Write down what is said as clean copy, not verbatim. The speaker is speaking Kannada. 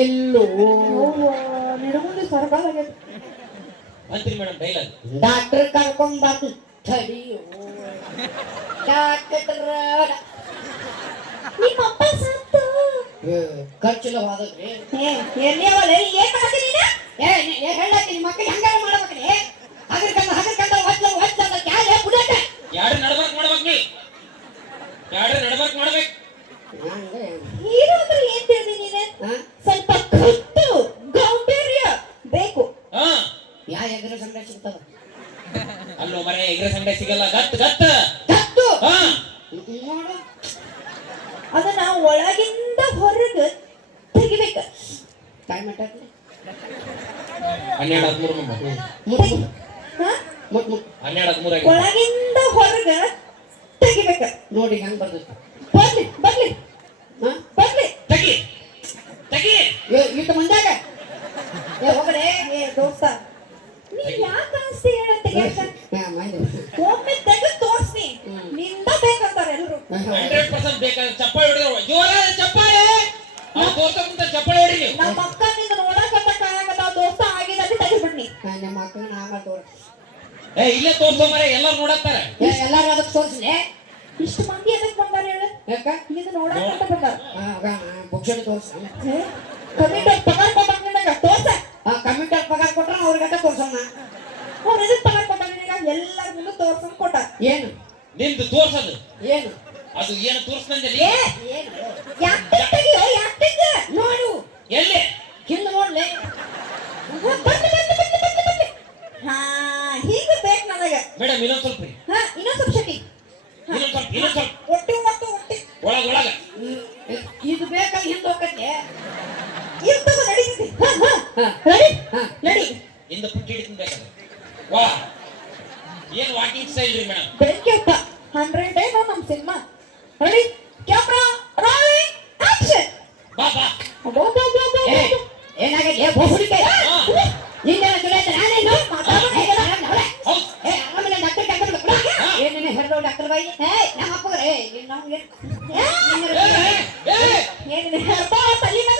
ಬಿಲ್ಲು ನಿಡಗುಂದಿ ಸರ್ಕಾರ ಆಗೈತಿ ಅಂತೀರಿ ಮೇಡಮ್ ಡೈಲಾಗ್. ಡಾಕ್ಟರ್ ಕರ್ಕೊಂಡ್ ಬಂದು ತಡಿಯೋ ಡಾಕ್ಟರ್ ನಿಮ್ಮ ಅಪ್ಪ ಸತ್ತು ಖರ್ಚಿಲ್ಲ ಹೋದ್ರಿ ಎಲ್ಲಿ ಅವಲ್ಲ ಏನ್ ಮಾಡ್ತೀನಿ ಹೇಳತ್ತೀನಿ ಮಕ್ಕಳಿಗೆ ಹಂಗಾರ ಮಾಡ್ಬೇಕ್ರಿ ಹಗರ್ಕಂದ ಒಚ್ಚ ಕ್ಯಾಲೆ ಬಿಡಕ ಯಾರು ನಡ್ಬರ್ಕ್ ಮಾಡ್ಬೇಕು ನೀ ಯಾರು ನಡ್ಬರ್ಕ್ ಮಾಡ್ಬೇಕು. ಹೀರೋ ಅಂದ್ರೆ ಏನ್ ತಿಳಿದಿ ನೀನೆ ಸ್ವಲ್ಪ ಗತ್ತು ಗೌಂಭೀರ್ಯ ಬೇಕು. ಯಾ ಎದುರು ಸಂಗಡ ಸಿಗ್ತದ ಅಲ್ಲೋ ಮರೆ ಎಗ್ರೆ ಸಂಡೆ ಸಿಗಲ್ಲ. ಗತ್ ಗತ್ ಗತ್ತು ಹಾ ನೋಡು ಅದನ್ನ ಒಳಗಿಂದ ಹೊರಗೆ ತೆಗಿಬೇಕ. ಟೈಮ್ ಅಟ್ಟಾಗ್ಲಿ 12:13 12:13 ಒಳಗಿಂದ ಹೊರಗೆ ತೆಗಿಬೇಕ. ನೋಡಿ ಹೆಂಗ್ ಬರ್ತೈತಿ ಬರ್ಲಿ ಬರ್ಲಿ ಬರ್ಲಿ ತಗಿ ತಗಿ ಇಟ್ಟು ಮಂದ್ಯಾಗ ಹೋಗಡೆ ದೋಸ್ತ ನೀ ಯಾಕೆ ಆಸ್ತಿ ಹೇಳತ್ತೆ ಒಮ್ಮೆ ತೆಗೆದು ತೋರ್ಸ್ನಿ ನಿಂದ ಬೇಕಂತಾರೆ ಎಲ್ರು 100% ಬೇಕಾದ್ರೆ ಚಪ್ಪಾಳೆ ಹೊಡೆದ್ರೆ ಜೋರಾದ ಚಪ್ಪಾಳೆ ತೋರ್ಸಕ್ಕಿಂತ ಚಪ್ಪಾಳೆ ಹೊಡಿ ನೀವು. ನಮ್ಮ ಅಕ್ಕ ನಿಂದ ನೋಡಕತ್ತ ದೋಸ್ತ ಆಗಿದೆ ಅಂತ ತೆಗಿಬಿಡ್ನಿ. ನಮ್ಮ ಅಕ್ಕನ ಆಗ ತೋರಿಸ್ ಇಲ್ಲೇ ತೋರ್ಸೋ ಮರೆ ಎಲ್ಲರೂ ನೋಡತ್ತಾರೆ. ಎಲ್ಲಾರು ಅದಕ್ಕೆ ತೋರಿಸ್ಲೆ ಇಷ್ಟು ಮಂದಿ ಎದಕ್ ಬಂದಾರ ಹೇಳ ಯಾಕ ಇದು ನೋಡಕಂತ ಬಂದಾರ. ಬುಕ್ಸಡಿ ತೋರಿಸ್ ಕಮಿಟರ್ ಪಗಾರ ಕೊಟ್ಟಾಗ ನಿನಗ ತೋರ್ಸ. ಕಮ್ಯೂಟರ್ ಪಗಾರ ಕೊಟ್ರ ಅವ್ರಿಗಟ್ಟ ತೋರ್ಸೋಣ. ಅವ್ರು ಎದಕ್ ಪಗಾರ ಕೊಟ್ಟಾಗ ನಿನಗ ಎಲ್ಲರ ಮುಂದೆ ತೋರ್ಸಂಗ್ ಕೊಟ್ಟ. ಏನು ನಿಮ್ದು ತೋರ್ಸೋದು ಏನು ಅದು ಏನು ತೋರಿಸ್ದಂದಲ್ಲಿ ಏನು ಯಾಕೆ ತೆಗಿಯೋ ಯಾಕೆ ನೋಡು ಎಲ್ಲಿ ಹಿಂದೆ ನೋಡ್ಲೆ ಹಾ ಹೀಗ ಬೇಕು ನನಗ. ಮೇಡಮ್ ಇನ್ನೊಂದ್ ಸ್ವಲ್ಪ ರೀ. ಇನ್ನೊಂದ್ ಸ್ವಲ್ಪ ಶೆಟ್ಟಿ ಇನ್ನೊಂದ್ ಸ್ವಲ್ಪ ಒಟ್ಟಿ ಒಳಗ ಇದು ಬೇಕಾಗಿ ಹಿಂದೆ ಹೋಗತ್ತೆ ಇರ್ತದ ನಡೀತೈತಿ. ರೆಡಿ ನಡಿ ಇಂದ ಪುಟ್ಟಿ ಹಿಡಿದು ಬೇಕಾದ್ರೆ ವಾ ಏನ್ ವಾಕಿಂಗ್ ಸ್ಟೈಲ್ ರೀ ಮೇಡಮ್. ಬೆಂಕಿ ಅಪ್ಪ 100 ಡೇ ನಮ್ಮ cinema. Ready camera rolling action. ಬಾ ಬಾ ಏನಾಗತ್ತೆ ಬೋಸುಡಿಕೆ ನಿನ್ನೆಲ್ಲ ಚುಡಾಯ್ತು ನಾನೇನು ಆಮೇಲೆ ಡಾಕ್ಟರ್ ಏನೇನು ಹೇಳಿದ್ರು ಡಾಕ್ಟರ್ ಬಾಯಿ ನಮ್ಮ ಅಪ್ಪಗ್ರೆ ಏನಿದೆ ತಲೆ ಮೇಲೆ